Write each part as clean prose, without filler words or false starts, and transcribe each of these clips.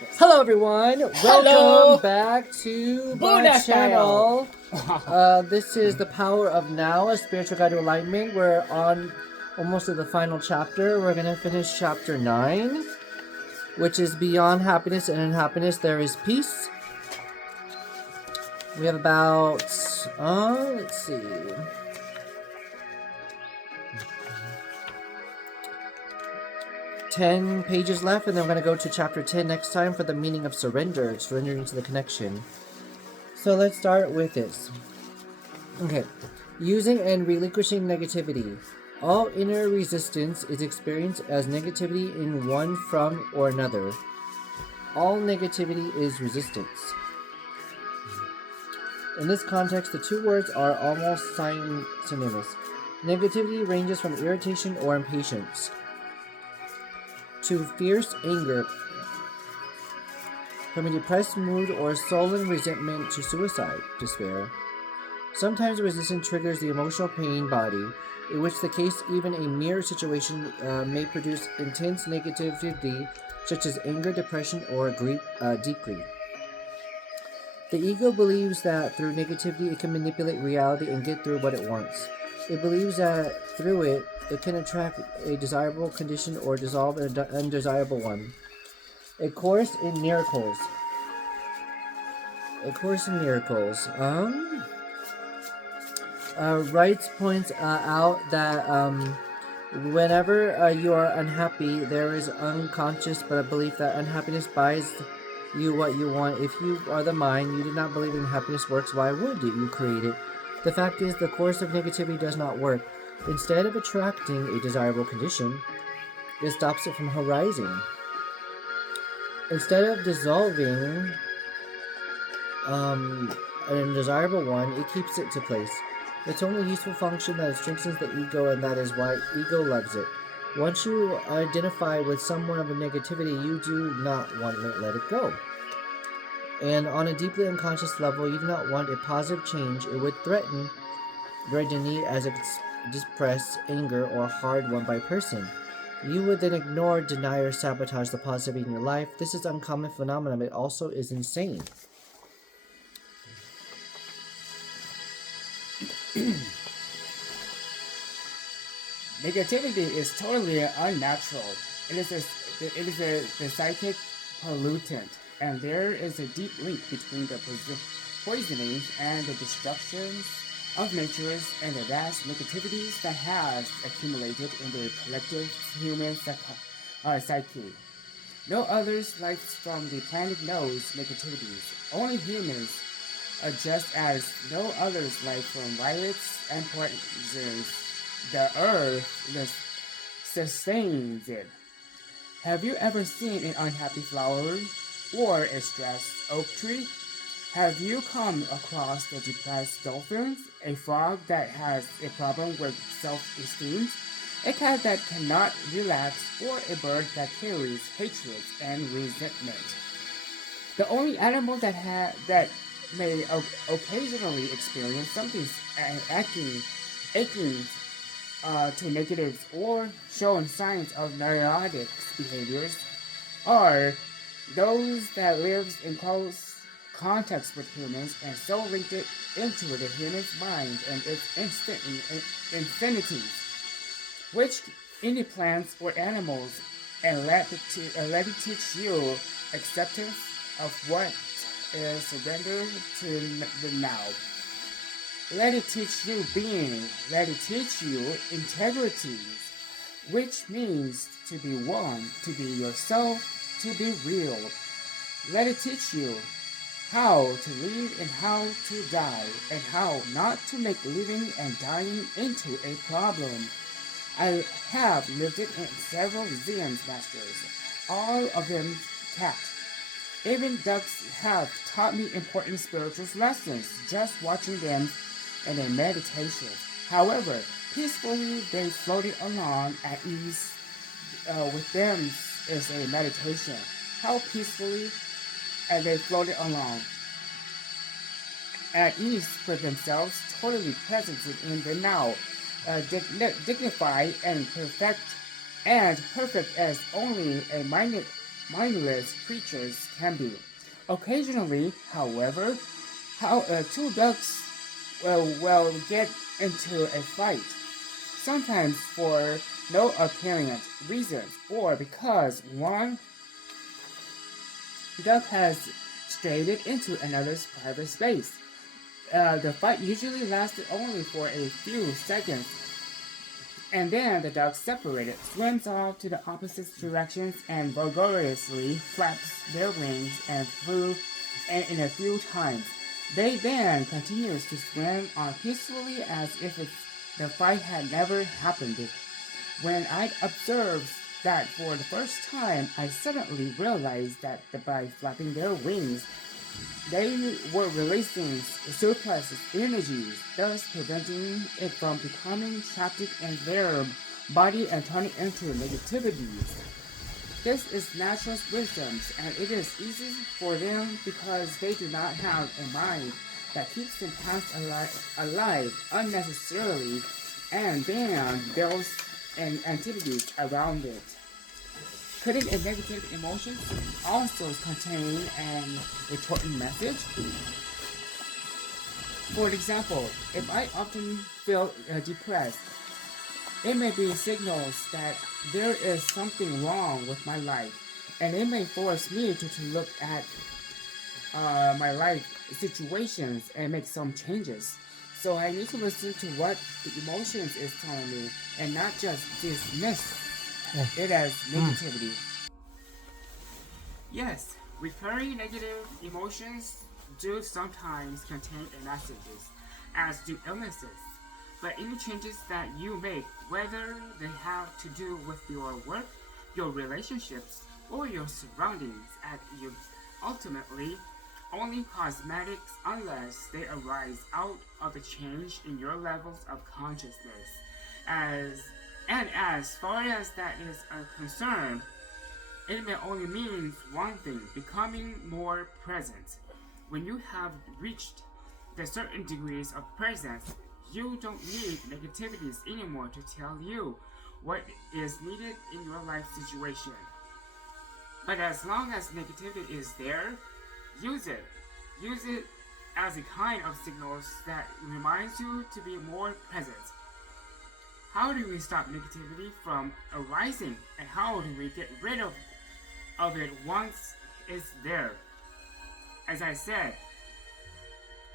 Hello everyone, Hello. welcome back to my Buddha channel. style. This is the Power of Now, a spiritual guide to enlightenment. We're on almost to the final chapter. We're going to finish chapter 9, which is beyond happiness and unhappiness there is peace. We have about, let's see, 10 pages left, and then we're going to go to chapter 10 next time for the meaning of surrender, surrendering to the connection. So let's start with this. Okay. Using and relinquishing negativity. All inner resistance is experienced as negativity in one form or another. All negativity is resistance. In this context, the two words are almost synonymous. Negativity ranges from irritation or impatience to fierce anger, from a depressed mood or sullen resentment to suicide, despair. Sometimes resistance triggers the emotional pain body, in which the case even a mere situation may produce intense negativity such as anger, depression, or deep grief. The ego believes that through negativity it can manipulate reality and get through what it wants. It believes that through it, it can attract a desirable condition or dissolve an undesirable one. A Course in Miracles. Wright points out that whenever you are unhappy, there is unconscious but a belief that unhappiness buys you what you want. If you are the mind, you do not believe in happiness works, why would you create it? The fact is, the course of negativity does not work. Instead of attracting a desirable condition, it stops it from arising. Instead of dissolving an undesirable one, it keeps it to place. Its only useful function that it strengthens the ego, and that is why ego loves it. Once you identify with someone of a negativity, you do not want to let it go. And on a deeply unconscious level, you do not want a positive change. It would threaten your identity as a depressed, anger, or hard won by person. You would then ignore, deny, or sabotage the positivity in your life. This is an uncommon phenomenon, but it also is insane. Negativity is totally unnatural. It is the psychic pollutant, and there is a deep link between the poisonings and the destructions of natures and the vast negativities that has accumulated in the collective human psyche. No others life from the planet knows negativities. Only humans, just as no others life from violets and poisons. The earth sustains it. Have you ever seen an unhappy flower or a stressed oak tree? Have you come across the depressed dolphins, a frog that has a problem with self-esteem, a cat that cannot relax, or a bird that carries hatred and resentment? The only animal that may occasionally experience something aching to negatives or showing signs of neurotic behaviors are those that lives in close contact with humans and so linked it into the human's mind and its infinities, which any plants or animals, and let it teach you acceptance of what is surrender to the now. Let it teach you being. Let it teach you integrity, which means to be one, to be yourself, to be real. Let it teach you how to live and how to die, and how not to make living and dying into a problem. I have lived it in several Zen masters, all of them cat. Even ducks have taught me important spiritual lessons just watching them in a meditation. However, peacefully they floated along at ease. With them is a meditation. How peacefully they floated along at ease with themselves, totally present in the now, dignified and perfect as only a minute mindless creatures can be. Occasionally, however, two ducks will get into a fight, sometimes for no apparent reasons, or because one duck has strayed into another's private space. The fight usually lasted only for a few seconds, and then the ducks separated, swims off to the opposite directions, and vigorously flaps their wings and flew in a few times. They then continues to swim on peacefully as if the fight had never happened. When I observed that for the first time, I suddenly realized that by flapping their wings, they were releasing surplus energies, thus preventing it from becoming trapped in their body and turning into negativities. This is natural wisdom, and it is easy for them because they do not have a mind that keeps them past alive unnecessarily and then builds entities around it. Couldn't a negative emotion also contain an important message? For example, if I often feel depressed, it may be signals that there is something wrong with my life, and it may force me to look at my life situations and make some changes. So I need to listen to what the emotions is telling me and not just dismiss it as negativity. Yes, recurring negative emotions do sometimes contain messages, as do illnesses. But any changes that you make, whether they have to do with your work, your relationships, or your surroundings, are ultimately only cosmetics unless they arise out of a change in your levels of consciousness. As far as that is concerned, it may only mean one thing: becoming more present. When you have reached the certain degrees of presence, you don't need negativities anymore to tell you what is needed in your life situation. But as long as negativity is there, use it. Use it as a kind of signals that reminds you to be more present. How do we stop negativity from arising, and how do we get rid of it once it's there? As I said,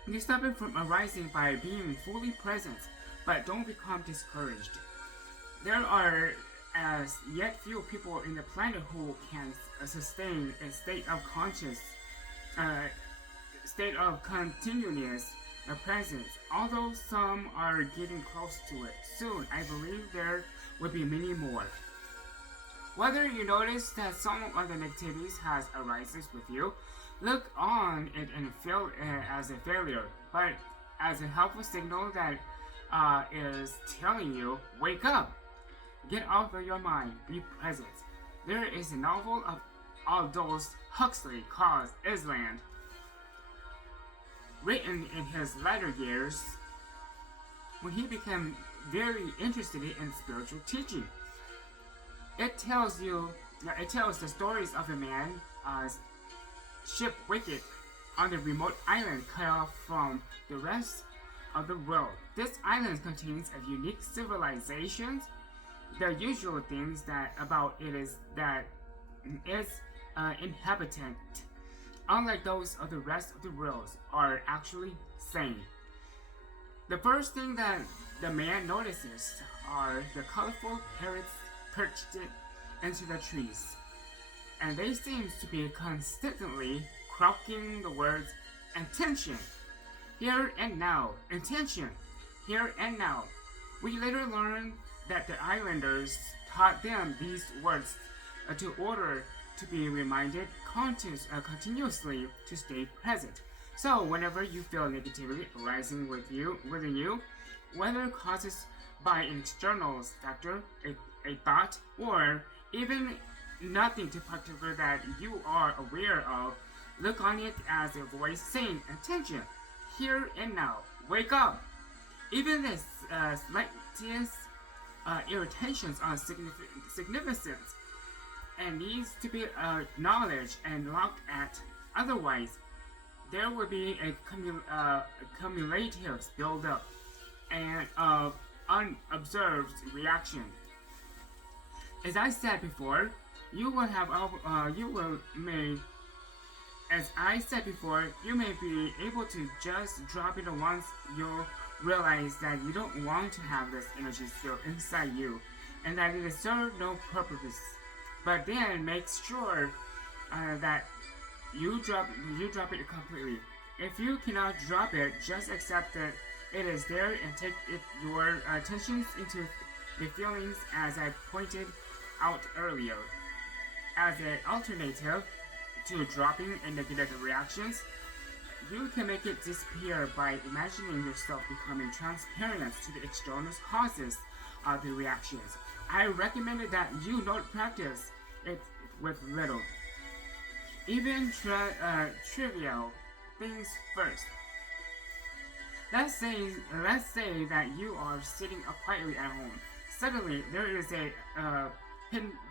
you stop it from arising by being fully present, but don't become discouraged. There are as yet few people in the planet who can sustain a state of continuous presence. Although some are getting close to it, soon I believe there will be many more. Whether you notice that some of the negativities has arises with you, look on it and feel it as a failure, but as a helpful signal that is telling you, wake up, get off of your mind, be present. There is a novel of Aldous Huxley called Island, written in his latter years when he became very interested in spiritual teaching. It tells the stories of a man shipwrecked on a remote island cut off from the rest of the world. This island contains a unique civilization. The usual things about it is that its inhabitant, unlike those of the rest of the world, are actually sane. The first thing that the man notices are the colorful parrots perched into the trees, and they seem to be constantly croaking the words intention, here and now, intention, here and now. We later learned that the islanders taught them these words to order to be reminded continuously to stay present. So whenever you feel negativity arising within you, whether caused by an external factor, a thought, or even nothing to particular that you are aware of, look on it as a voice saying, attention, here and now, wake up. Even the slightest irritations are significant and needs to be acknowledged and looked at. Otherwise, there will be a cumulative buildup and of unobserved reaction. As I said before, you will have you will may as I said before, you may be able to just drop it once you realize that you don't want to have this energy still inside you and that it serves no purpose. But then make sure that you drop it completely. If you cannot drop it, just accept that it is there and take your attention into the feelings as I pointed out earlier. As an alternative to dropping and negative reactions, you can make it disappear by imagining yourself becoming transparent to the external causes of the reactions. I recommend that you not practice it with little, even trivial things first. Let's say that you are sitting quietly at home. Suddenly, there is a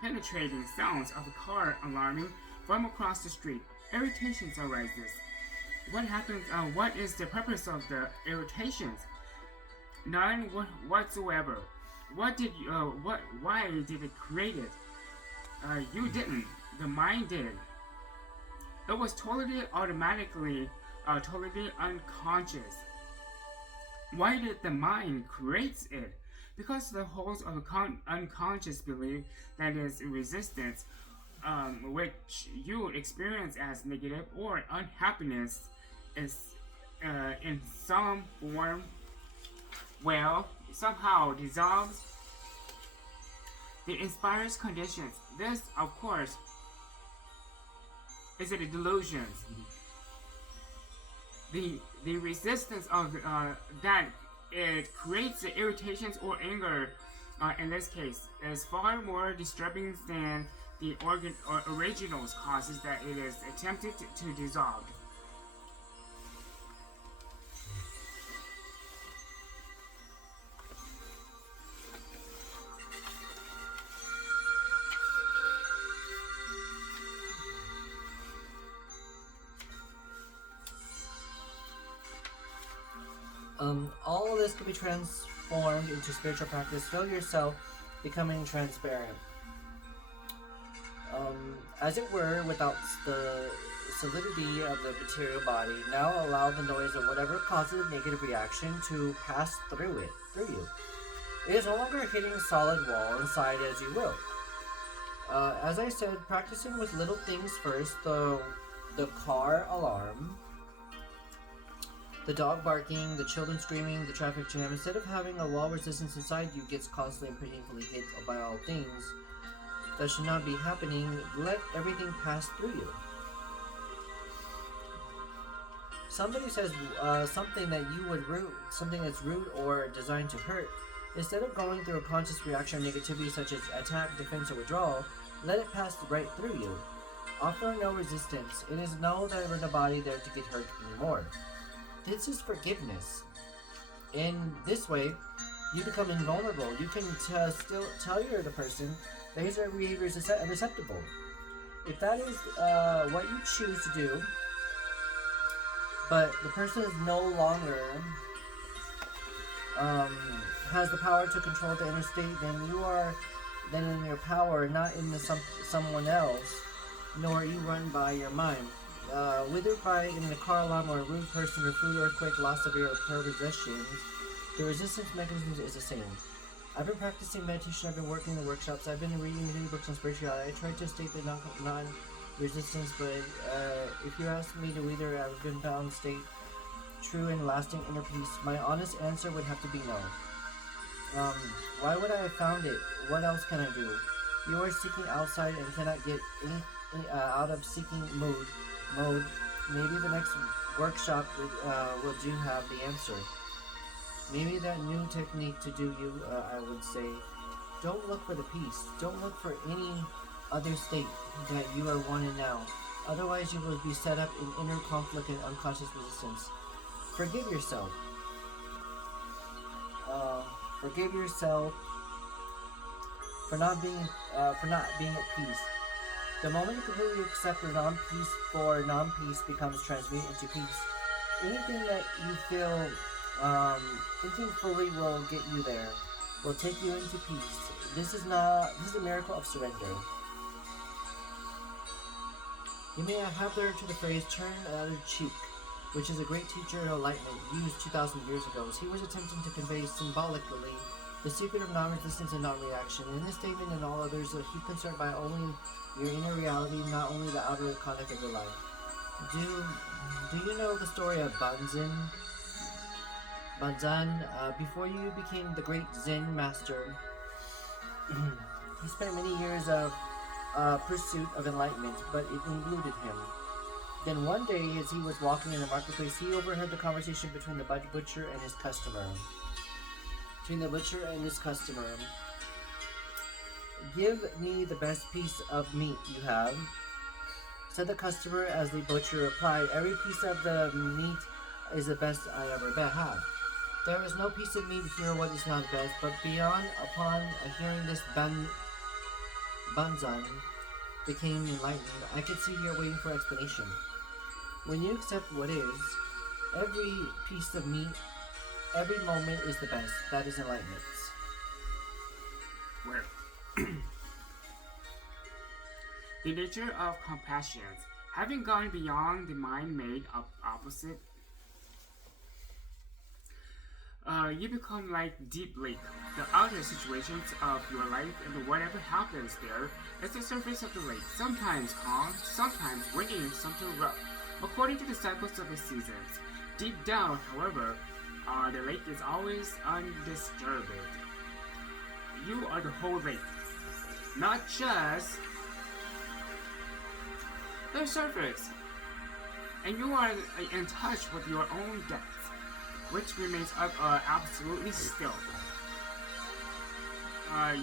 penetrating sounds of a car alarming from across the street. Irritations arises. What happens? What is the purpose of the irritations? None whatsoever. What did you? Why did it create it? You didn't. The mind did. It was totally automatically, totally unconscious. Why did the mind create it? Because the whole of unconscious belief that is resistance, which you experience as negative or unhappiness, is in some form, somehow dissolves the inspires conditions. This, of course, is a delusion. The resistance of that it creates the irritations or anger. In this case, is far more disturbing than the original causes that it is attempted to dissolve. All of this can be transformed into spiritual practice. Feel yourself becoming transparent. As it were, without the solidity of the material body, now allow the noise of whatever causes a negative reaction to pass through you. It is no longer hitting a solid wall inside as you will. As I said, practicing with little things first, the car alarm, the dog barking, the children screaming, the traffic jam. Instead of having a wall resistance inside you gets constantly and painfully hit by all things that should not be happening, let everything pass through you. Somebody says something that you would rude, something that's rude or designed to hurt. Instead of going through a conscious reaction of negativity such as attack, defense, or withdrawal, let it pass right through you. Offer no resistance. It is no there in the body there to get hurt anymore. This is forgiveness. In this way, you become invulnerable. You can still tell the person that his behavior is unacceptable. If that is what you choose to do, but the person is no longer has the power to control the inner state, then you are then in your power, not in someone else, nor are you run by your mind. Whether by in a car alarm or a rude person or food earthquake, loss of your possessions, the resistance mechanism is the same. I've been practicing meditation, I've been working in the workshops, I've been reading many books on spirituality. I tried to state the non-resistance, but if you ask me to either I've been found state true and lasting inner peace, my honest answer would have to be no. Why would I have found it? What else can I do? You are seeking outside and cannot get any out of seeking mode. Maybe the next workshop will do have the answer. Maybe that new technique to do you, I would say, don't look for the peace. Don't look for any other state that you are one in now. Otherwise you will be set up in inner conflict and unconscious resistance. Forgive yourself. Forgive yourself for not being at peace. The moment you completely accept the non-peace for non-peace becomes transmuted into peace. Anything that you feel, anything fully will get you there, will take you into peace. This is a miracle of surrender. You may have heard to the phrase "turn the other cheek," which is a great teacher of enlightenment used 2,000 years ago. He was attempting to convey symbolically the secret of non-resistance and non-reaction. In this statement and all others, he concerned by only your inner reality, not only the outer conduct of your life. Do you know the story of Banzan? Before you became the great Zen master, he spent many years of pursuit of enlightenment, but it eluded him. Then one day, as he was walking in the marketplace, he overheard the conversation between the butcher and his customer. "Give me the best piece of meat you have," said the customer, as the butcher replied, "Every piece of the meat is the best I ever had. There is no piece of meat here what is not best." But upon hearing this, Banzan became enlightened. "I can see you're waiting for explanation. When you accept what is, every piece of meat, every moment is the best. That is enlightenment." Where the nature of compassion, having gone beyond the mind-made opposite, you become like deep lake. The outer situations of your life and whatever happens there is the surface of the lake, sometimes calm, sometimes windy, sometimes rough, according to the cycles of the seasons. Deep down, however, the lake is always undisturbed. You are the whole lake, not just the surface, and you are in touch with your own depth, which remains absolutely still.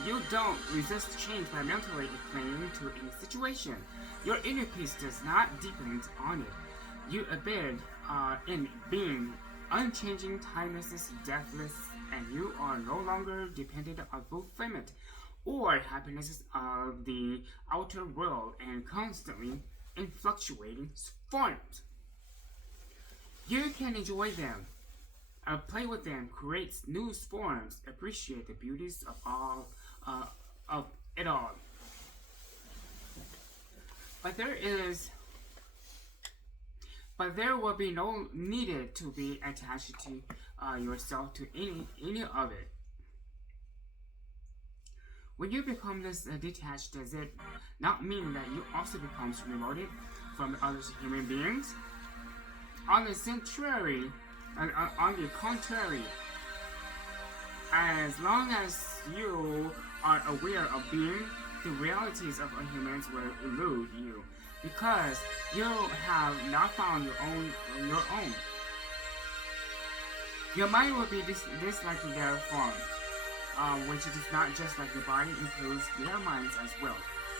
You don't resist change by mentally clinging to any situation. Your inner peace does not depend on it. You abide in being unchanging, timeless, deathless, and you are no longer dependent on fulfillment or happiness of the outer world and constantly in fluctuating forms. You can enjoy them, play with them, create new forms, appreciate the beauties of it all. But there will be no needed to be attached to yourself to any of it. When you become this detached, does it not mean that you also become remote from other human beings? On the contrary, as long as you are aware of being, the realities of humans will elude you, because you have not found your own. Your mind will be disliking their forms, which is not just like the body, includes their minds as well.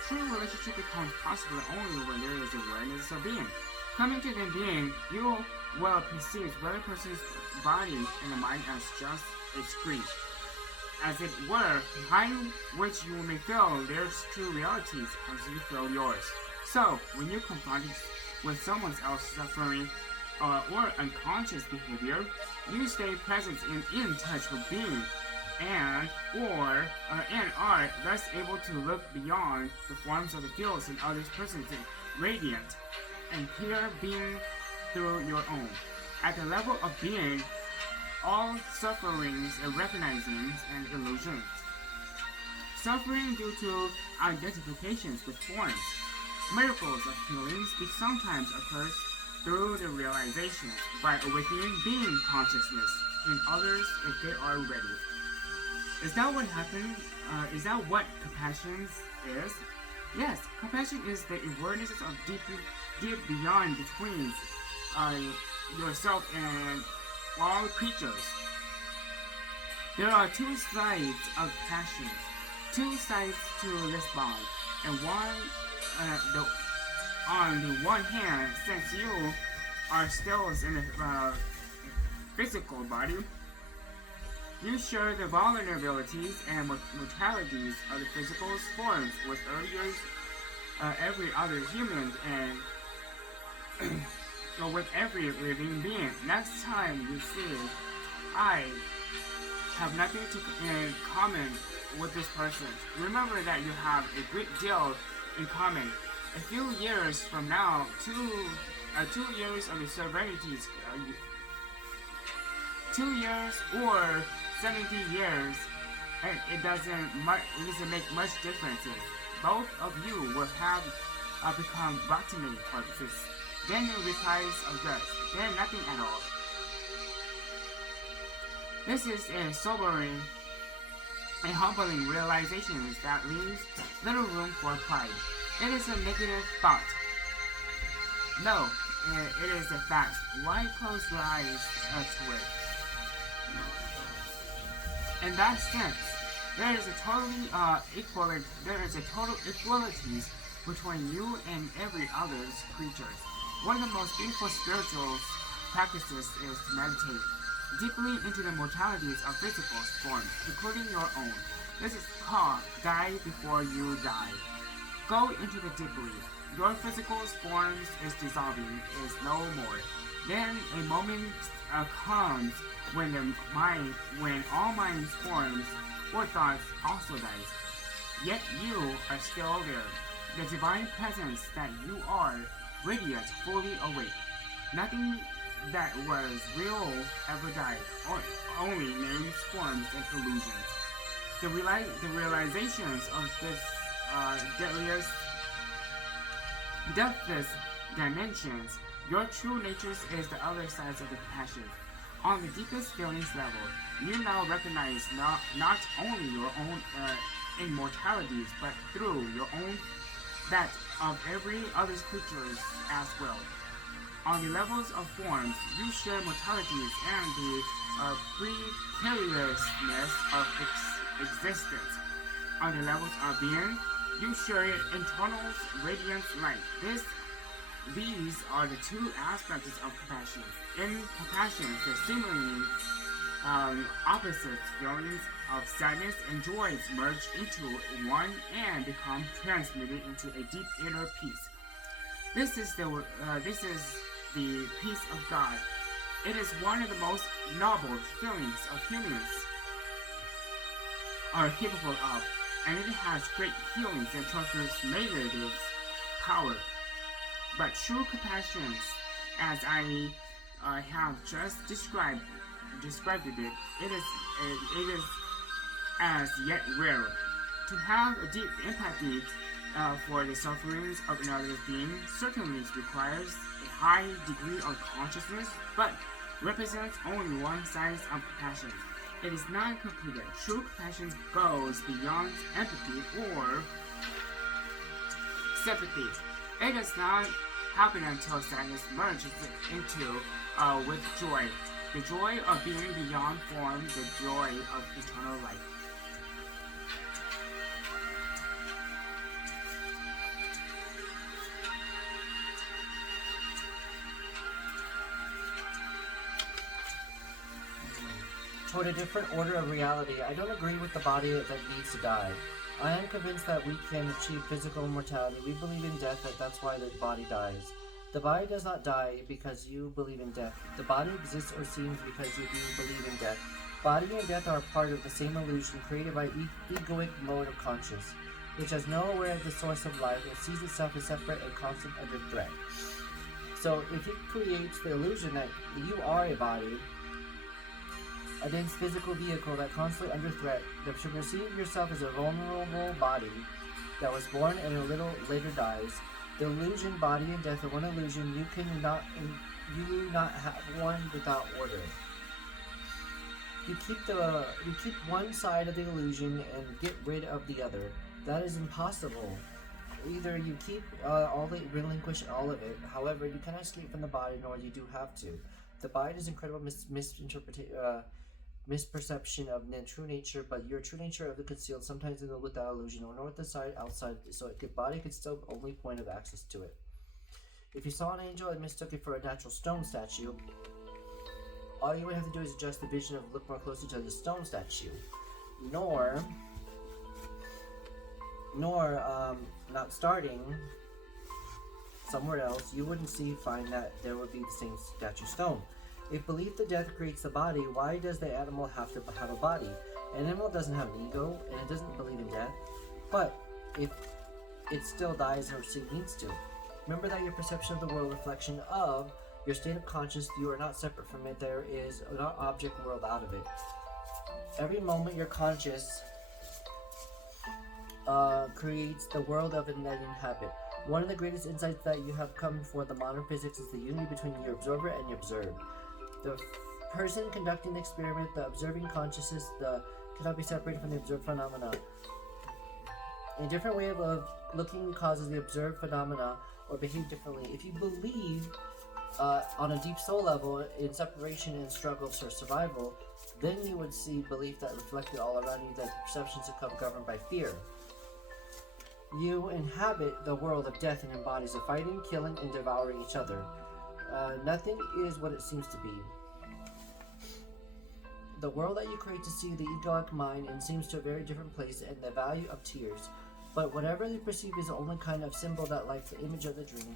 True relationship becomes possible only when there is awareness of being. Coming to the being, you will perceive the other person's body and the mind as just a screen, as it were, behind which you may feel their true realities as you feel yours. So, when you're confronted with someone else's suffering or unconscious behavior, you stay present and in touch with being, and are thus able to look beyond the forms of the fields and other persons radiant and pure being through your own. At the level of being, all sufferings are recognizings and illusions. Suffering due to identifications with forms. Miracles of healing sometimes occurs through the realization by awakening being consciousness in others if they are ready. Is that what happened? Is that what compassion is? Yes, compassion is the awareness of deep beyond between yourself and all creatures. There are two sides of passion, two sides to this bond, and on the one hand, since you are still in a physical body, you share the vulnerabilities and mortalities of the physical forms with every other human and or with every living being. Next time you see I have nothing in common with this person, remember that you have a great deal in common. A few years from now, 2 years of the severities, 2 years or 70 years, it doesn't make much difference. Both of you will have become rotten corpses. Then you replies of dust, then nothing at all. This is a sobering and humbling realization that leaves little room for pride. It is a negative thought. No, it is a fact. Why close your eyes to it? In that sense, there is a total equality between you and every other creature. One of the most beautiful spiritual practices is to meditate deeply into the mortalities of physical forms, including your own. This is called die before you die. Go into the deeply. Your physical forms is dissolving, is no more. Then a moment comes when all mind forms or thoughts also dies. Yet you are still there. The divine presence that you are, radiant, fully awake. Nothing that was real ever died, only names, forms, and illusions. The realizations of this deathless dimensions, your true nature is the other side of the passion. On the deepest feelings level, you now recognize not only your own immortalities, but through your own that of every other creatures as well. On the levels of forms, you share mortalities and the precariousness of existence. On the levels of being, you share internal radiant light. These are the two aspects of compassion. In compassion, the seemingly opposite feelings of sadness and joy merge into one and become transmuted into a deep inner peace. This is the peace of God. It is one of the most noble feelings of humans are capable of, and it has great healings and transformative power. But true compassion, as I have just described it, it is as yet rare. To have a deep empathy for the sufferings of another being certainly requires a high degree of consciousness, but represents only one side of compassion. It is not completed. True compassion goes beyond empathy or sympathy. It does not happen until sadness merges into with joy. The joy of being beyond form, the joy of eternal life. Toward a different order of reality, I don't agree with the body that needs to die. I am convinced that we can achieve physical immortality. We believe in death, that's why the body dies. The body does not die because you believe in death. The body exists or seems because you do believe in death. Body and death are part of the same illusion created by egoic mode of conscience, which has no aware of the source of life and sees itself as separate and constant under threat. So if it creates the illusion that you are a body, a dense physical vehicle that constantly under threat, that should perceive yourself as a vulnerable body that was born and a little later dies. The illusion, body and death are one illusion. You cannot have one without order. You keep one side of the illusion and get rid of the other. That is impossible. Either you keep relinquish all of it. However, you cannot escape from the body, nor you do have to. The body is incredible misperception of the true nature, but your true nature of the concealed, sometimes without illusion, or north, the side, outside, so the body could still only point of access to it. If you saw an angel and mistook it for a natural stone statue, all you would have to do is adjust the vision of look more closely to the stone statue. Nor nor not starting somewhere else, you wouldn't find that there would be the same statue stone. If belief that death creates the body, why does the animal have to have a body? An animal doesn't have an ego, and it doesn't believe in death. But if it still dies or needs to. Remember that your perception of the world reflection of your state of consciousness, you are not separate from it. There is an object world out of it. Every moment you're conscious creates the world of it that you inhabit. One of the greatest insights that you have come for the modern physics is the unity between your observer and your observed. The person conducting the experiment, the observing consciousness, cannot be separated from the observed phenomena. A different way of looking causes the observed phenomena or behave differently. If you believe on a deep soul level in separation and struggles for survival, then you would see belief that reflected all around you, that the perceptions become governed by fear. You inhabit the world of death and embodies of fighting, killing, and devouring each other. Nothing is what it seems to be. The world that you create to see the egoic mind and seems to a very different place, and the value of tears. But whatever they perceive is the only kind of symbol that, like the image of the dream,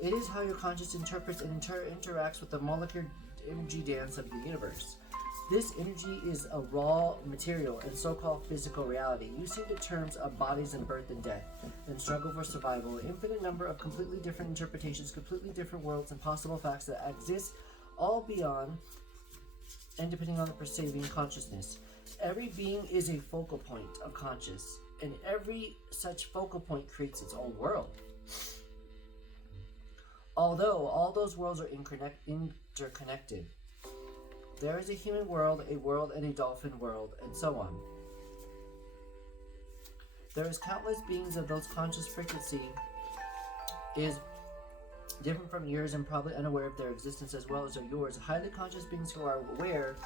it is how your conscience interprets and interacts with the molecular energy dance of the universe. This energy is a raw material and so-called physical reality. You see the terms of bodies and birth and death, and struggle for survival, an infinite number of completely different interpretations, completely different worlds and possible facts that exist all beyond and depending on the perceiving consciousness. Every being is a focal point of conscious, and every such focal point creates its own world. Although all those worlds are interconnected, there is a human world, and a dolphin world, and so on. There is countless beings of those conscious frequency is different from yours and probably unaware of their existence as well as of yours. Highly conscious beings who are aware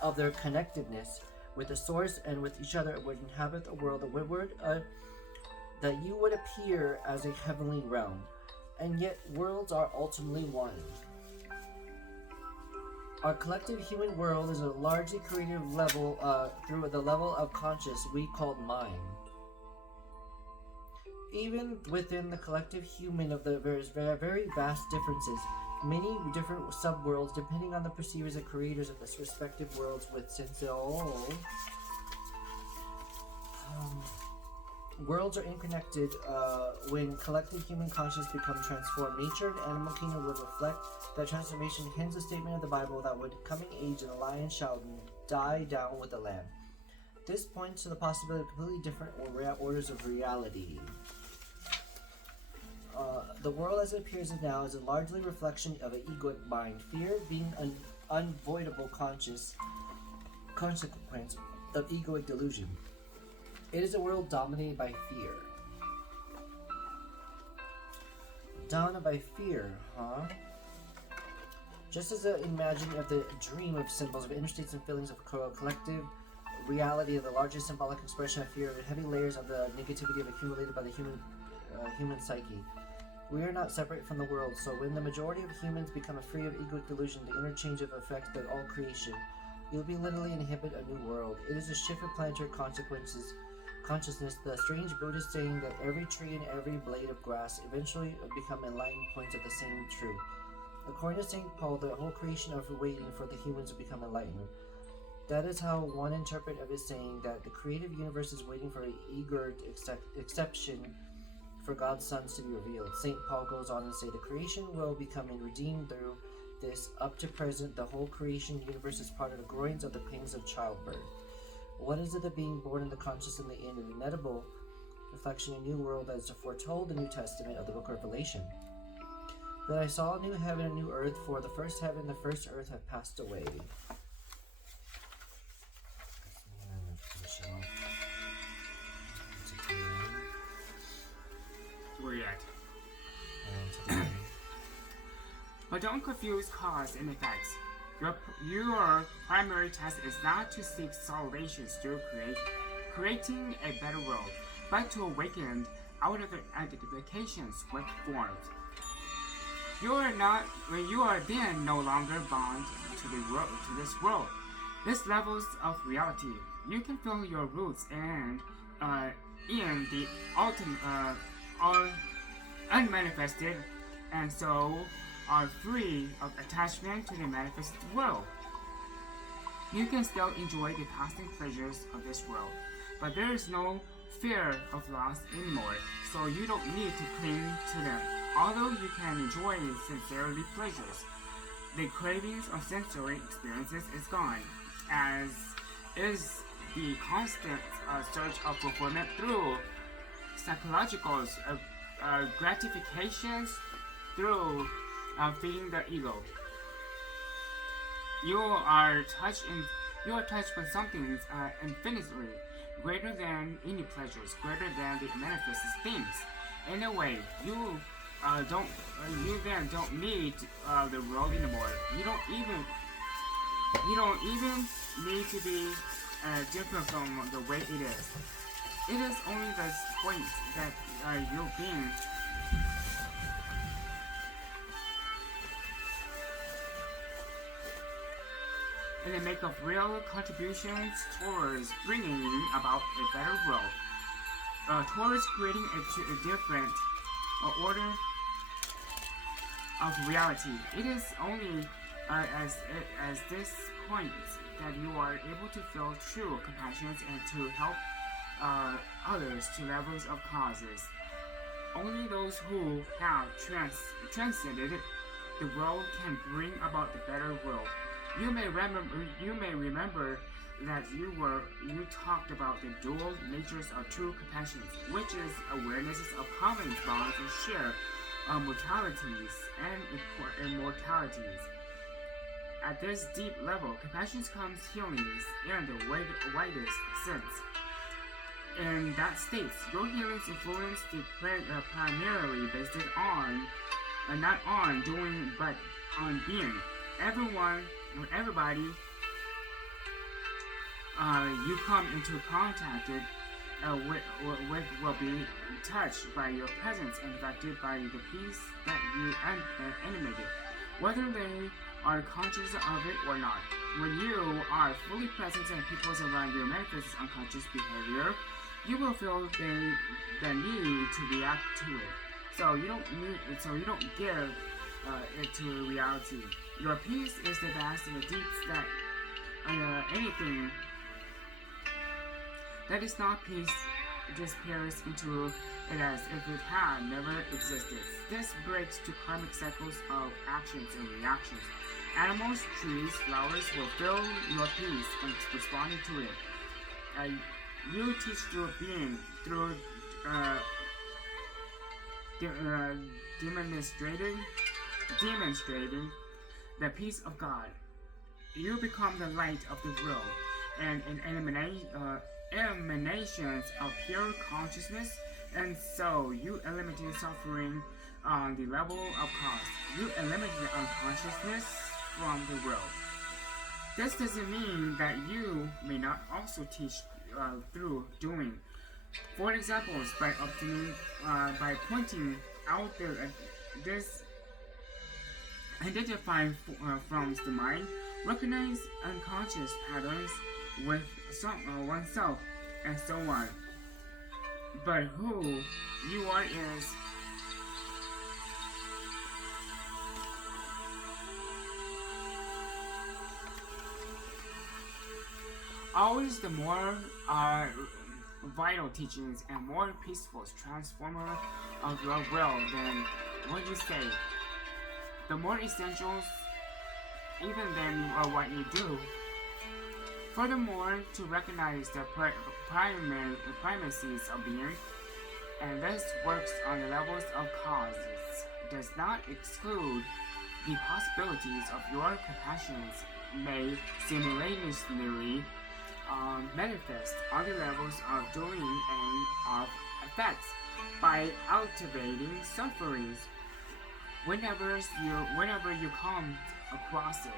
of their connectedness with the source and with each other would inhabit the world that you would appear as a heavenly realm. And yet worlds are ultimately one. Our collective human world is a largely creative level through the level of conscious we called mind. Even within the collective human of the very vast differences, many different subworlds depending on the perceivers and creators of the respective worlds with worlds are interconnected. When collective human consciousness become transformed, nature and animal kingdom would reflect that transformation. Hence the statement of the Bible that would coming age and the lion shall die down with the lamb. This points to the possibility of completely different orders of reality. The world as it appears now is a largely reflection of an egoic mind. Fear being an unavoidable consequence of egoic delusion. It is a world dominated by fear. Dominated by fear, huh? Just as an imagining of the dream of symbols of interstates and feelings of collective reality of the largest symbolic expression of fear, the heavy layers of the negativity of accumulated by the human psyche. We are not separate from the world, so when the majority of humans become free of egoic delusion, the interchange of effect that all creation, you'll be literally inhabit a new world. It is a shift of planetary consciousness, the strange Buddhist saying that every tree and every blade of grass eventually become enlightened points of the same truth. According to St. Paul, the whole creation is waiting for the humans to become enlightened. That is how one interpret of his saying that the creative universe is waiting for an eager exception for God's sons to be revealed. St. Paul goes on and say the creation will become redeemed through this. Up to present, the whole creation universe is part of the groans of the pangs of childbirth. What is it that being born in the conscious in the end, an inevitable reflection of a new world as foretold in the New Testament of the book of Revelation? That I saw a new heaven and a new earth, for the first heaven and the first earth have passed away. Where you at? But don't confuse cause and effects. Your primary task is not to seek salvation through creating a better world, but to awaken out of the identifications with forms. You are then no longer bound to this world. This levels of reality. You can feel your roots and in the ultimate, all unmanifested, and so are free of attachment to the manifested world. You can still enjoy the passing pleasures of this world, but there is no fear of loss anymore, so you don't need to cling to them. Although you can enjoy sincerely pleasures, the cravings of sensory experiences is gone, as is the constant search of fulfillment through psychological gratifications through feeding the ego. You are touched with something infinitely greater than any pleasures, greater than the manifested things. In a way, you then don't need the world anymore. You don't even need to be different from the way it is. It is only the point that you're being and they make of real contributions towards bringing about a better world, towards creating a different order of reality. It is only as this point that you are able to feel true compassion and to help others to levels of causes. Only those who have transcended the world can bring about the better world. You may remember that you talked about the dual natures of true compassion, which is awarenesses of common bonds and share mortalities and immortalities. At this deep level, compassion comes healings in the widest sense. In that state, your healings influence the primarily based on not on doing but on being. Everybody you come into contact with will be touched by your presence and affected by the peace that you animated, whether they are conscious of it or not. When you are fully present and people around you manifest unconscious behavior, you will feel the need to react to it. So you don't give it to reality. Your peace is the vast and the deep that anything that is not peace disappears into it as if it had never existed. This breaks to karmic cycles of actions and reactions. Animals, trees, flowers will feel your peace and responding to it. You teach through being, through demonstrating the peace of God. You become the light of the world and emanations of pure consciousness, and so you eliminate suffering on the level of cause. You eliminate unconsciousness from the world. This doesn't mean that you may not also teach through doing. For example, by pointing out this identifying from the mind, recognize unconscious patterns with oneself, and so on. But who you are is always the more vital teachings and more peaceful transformer of your will than what you say. The more essentials even than what you do. Furthermore, to recognize the primacies of being, and this works on the levels of causes, does not exclude the possibilities of your compassions may simultaneously manifest on the levels of doing and of effects by activating sufferings. Whenever you come across it,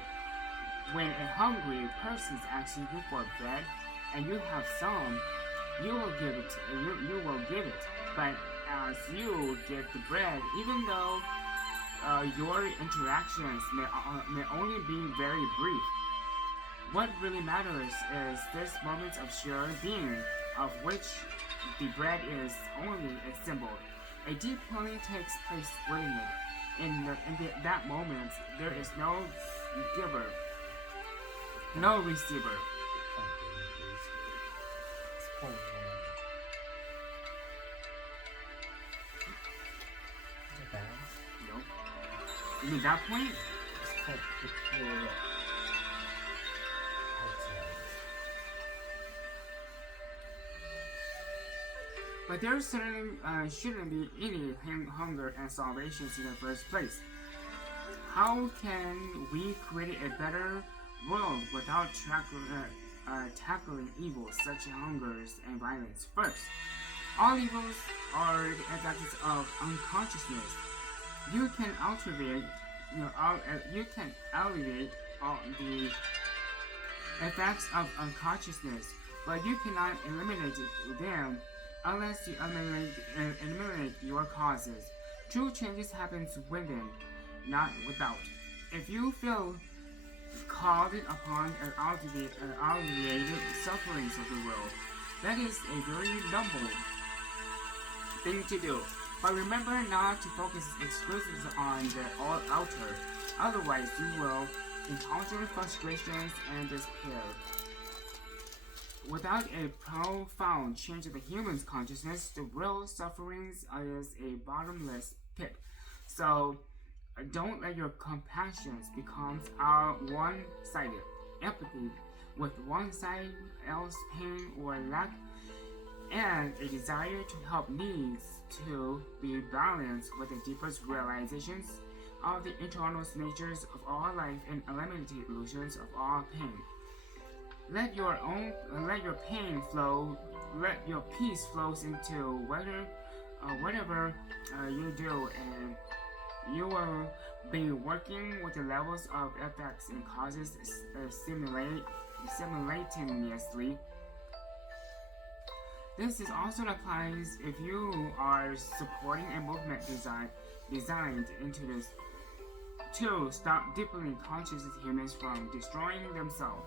when a hungry person is asking you for bread and you have some, you will give it. You will give it. But as you give the bread, even though your interactions may only be very brief, what really matters is this moment of sheer being of which the bread is only a symbol. A deep healing takes place within it. In that moment, there is no giver, no receiver. No. You mean that point? But there certainly shouldn't be any hunger and starvations in the first place. How can we create a better world without tackling evils such as hungers and violence first? All evils are effects of unconsciousness. You can alleviate all the effects of unconsciousness, but you cannot eliminate them unless you eliminate your causes. True changes happens within, not without. If you feel called upon and alleviate sufferings of the world, that is a very noble thing to do. But remember not to focus exclusively on the outer, otherwise you will encounter frustrations and despair. Without a profound change of the human's consciousness, the world's sufferings is a bottomless pit. So don't let your compassions become one-sided. Empathy with one side else pain or lack and a desire to help needs to be balanced with the deepest realizations of the internal natures of all life and eliminate illusions of all pain. Let your pain flow. Let your peace flows into whatever you do, and you will be working with the levels of effects and causes simultaneously. This is also applies if you are supporting a movement designed into this to stop deeply conscious humans from destroying themselves,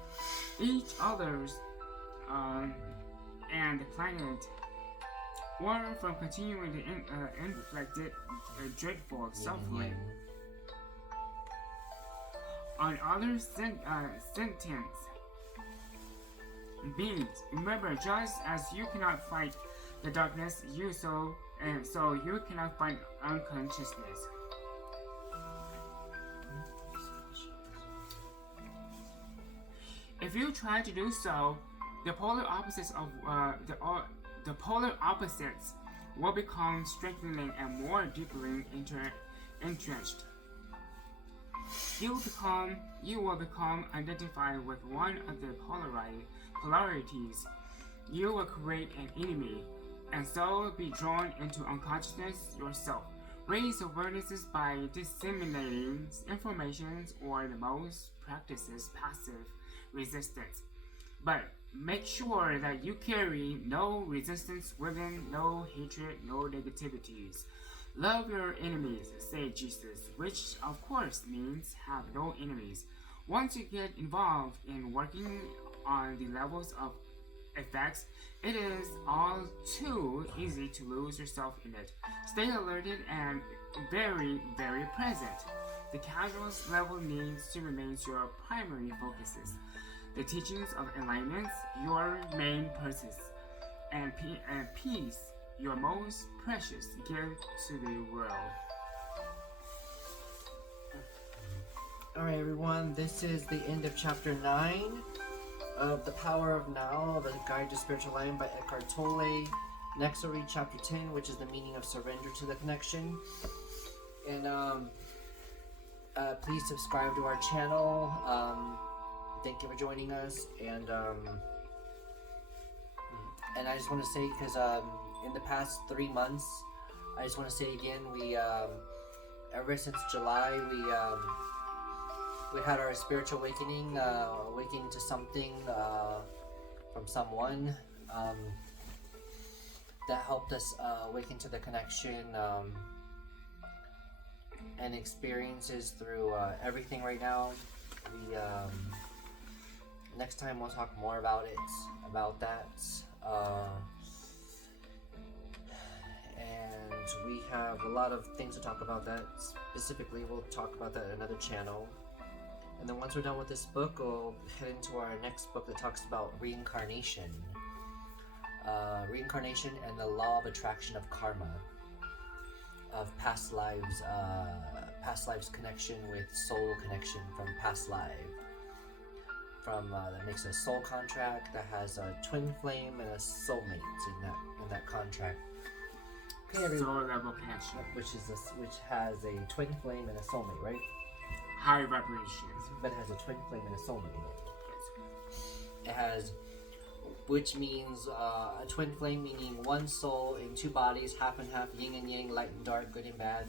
each other's, and the planet, or from continuing to inflict dreadful suffering on other sentient beings. Remember, just as you cannot fight the darkness, so you cannot fight unconsciousness. If you try to do so, the polar opposites will become strengthening and more deeply entrenched. You will become identified with one of the polarities. You will create an enemy, and so be drawn into unconsciousness yourself. Raise awarenesses by disseminating information or the most practices passive resistance. But make sure that you carry no resistance within, no hatred, no negativities. Love your enemies, said Jesus, which of course means have no enemies. Once you get involved in working on the levels of effects, it is all too easy to lose yourself in it. Stay alerted and very, very present. The casual level needs to remain your primary focuses. The teachings of enlightenment, your main purpose, and peace, your most precious gift to the world. Alright, everyone, this is the end of chapter 9 of The Power of Now, The Guide to Spiritual Life by Eckhart Tolle. Next, we'll read chapter 10, which is the meaning of surrender to the connection. And please subscribe to our channel. Thank you for joining us. And I just want to say, because in the past 3 months, I just want to say again, we ever since July, we had our spiritual awakening, awakening to something from someone that helped us awaken to the connection and experiences through everything right now. We next time we'll talk more about that. And we have a lot of things to talk about that. Specifically, we'll talk about that in another channel. And then once we're done with this book, we'll head into our next book that talks about reincarnation. Reincarnation and the law of attraction of karma, of past lives connection with soul connection from past life. That makes a soul contract that has a twin flame and a soulmate in that contract. Okay, everyone. Soul level connection. Which has a twin flame and a soulmate, right? High vibrations. But it has a twin flame and a soulmate in it. It has, which means a twin flame meaning one soul in two bodies, half and half, yin and yang, light and dark, good and bad,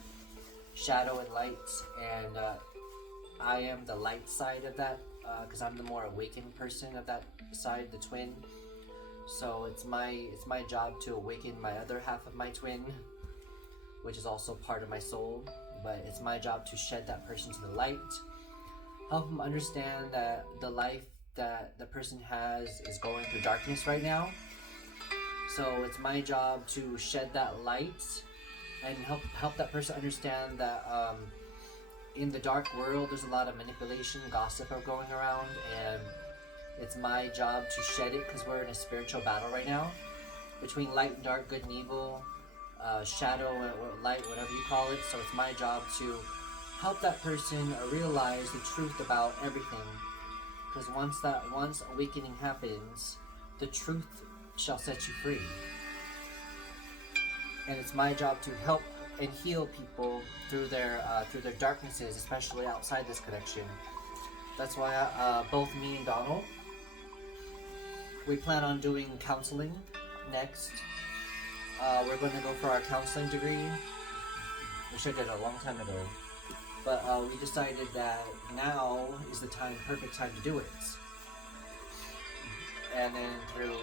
shadow and light, and I am the light side of that, because I'm the more awakened person of that side, the twin. So it's my job to awaken my other half of my twin, which is also part of my soul. But it's my job to shed that person to the light, help them understand that the life that the person has is going through darkness right now. So it's my job to shed that light and help that person understand that in the dark world there's a lot of manipulation, gossip are going around, and it's my job to shed it because we're in a spiritual battle right now between light and dark, good and evil, shadow or light, whatever you call it. So it's my job to help that person realize the truth about everything, because once awakening happens, the truth shall set you free. And it's my job to help and heal people through their darknesses, especially outside this connection. That's why both me and Donald, we plan on doing counseling next. We're going to go for our counseling degree. We should have did it a long time ago. But we decided that now is the perfect time to do it. And then through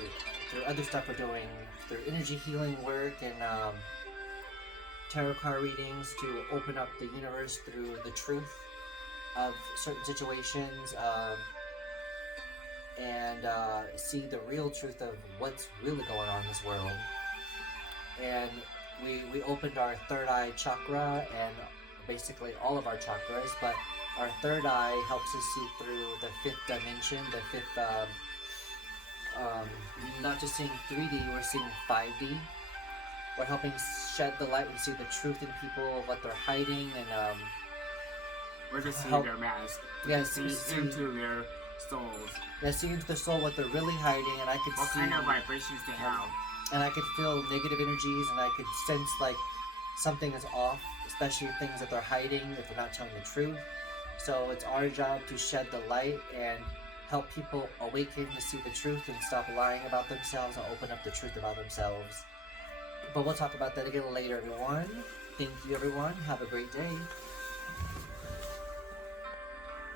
other stuff we're doing, through energy healing work and tarot card readings, to open up the universe through the truth of certain situations, and see the real truth of what's really going on in this world. And we opened our third eye chakra and basically all of our chakras, but our third eye helps us see through the fifth dimension, the fifth, not just seeing 3D, we're seeing 5D. We're helping shed the light and see the truth in people, of what they're hiding, and we're just seeing their mask. Yeah, see into their souls. Yeah, see into their soul what they're really hiding, and I could what see kind of vibrations they have. And I could feel negative energies, and I could sense like something is off, especially things that they're hiding if they're not telling the truth. So it's our job to shed the light and help people awaken to see the truth and stop lying about themselves and open up the truth about themselves. But we'll talk about that again later, everyone. Thank you, everyone. Have a great day.